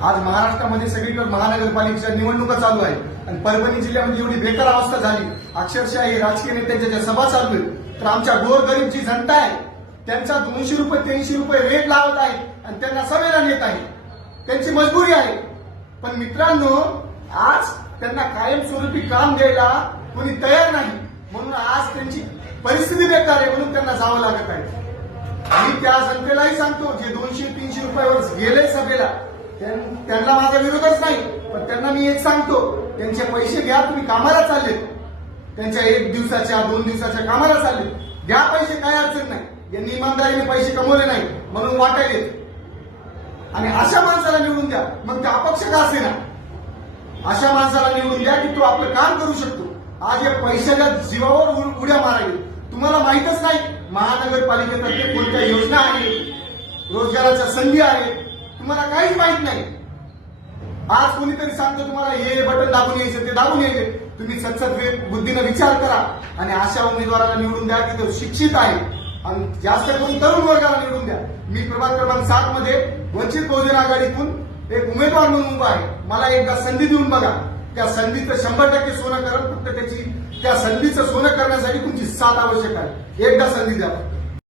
आज महाराष्ट्रामध्ये सगळीकडे महानगरपालिकेच्या निवडणुका चालू आहेत आणि परभणी जिल्ह्यामध्ये एवढी बेकार अवस्था झाली, अक्षरशः हे राजकीय नेत्यांच्या ज्या सभा चालू आहेत तर आमच्या गोरगरीब जी जनता आहे त्यांचा 200 रुपये 300 रुपये रेट लावत आहेत आणि त्यांना सभेला नेत आहे. त्यांची मजबुरी आहे. पण मित्रांनो, आज त्यांना कायमस्वरूपी काम द्यायला कोणी तयार नाही, म्हणून आज त्यांची परिस्थिती बेकार आहे, म्हणून त्यांना जावं लागत आहे. मी त्या जनतेलाही सांगतो, जे 200-300 रुपयावर गेले सभेला त्यांना माझा विरोधच नाही, पण त्यांना मी एक सांगतो, त्यांचे पैसे घ्या, तुम्ही कामाला चालले, त्यांच्या 1 दिवसाच्या 2 दिवसाच्या कामाला चालले, घ्या पैसे, काय अडचण नाही. यांनी इमानदारीने पैसे कमवले नाही म्हणून वाटायले आणि अशा माणसाला निवडून द्या. मग ते अपक्ष का असेना, अशा माणसाला निवडून द्या की तो आपलं काम करू शकतो. आज या पैशाच्या जीवावर उड्या मारावी. तुम्हाला माहितच नाही महानगरपालिकेतर्फे कोणत्या योजना आहेत, रोजगाराच्या संधी आहेत, तुम्हाला काहीच माहित नाही. आज कोणीतरी सांगतो तुम्हाला हे बटन दाबून यायचं, ते दाबून यायचे. तुम्ही सतत बुद्धीने विचार करा आणि अशा उमेदवाराला निवडून द्या की तो शिक्षित आहे आणि जास्त करून तरुण वर्गाला निवडून द्या. मी प्रभाग क्रमांक 7 मध्ये वंचित बहुजन आघाडीतून एक उमेदवार म्हणून उभा आहे. मला एकदा संधी देऊन बघा. त्या संधीचं 100% सोनं करा. फक्त त्या संधीचं सोनं करण्यासाठी तुमची साथ आवश्यक आहे. एकदा संधी द्या.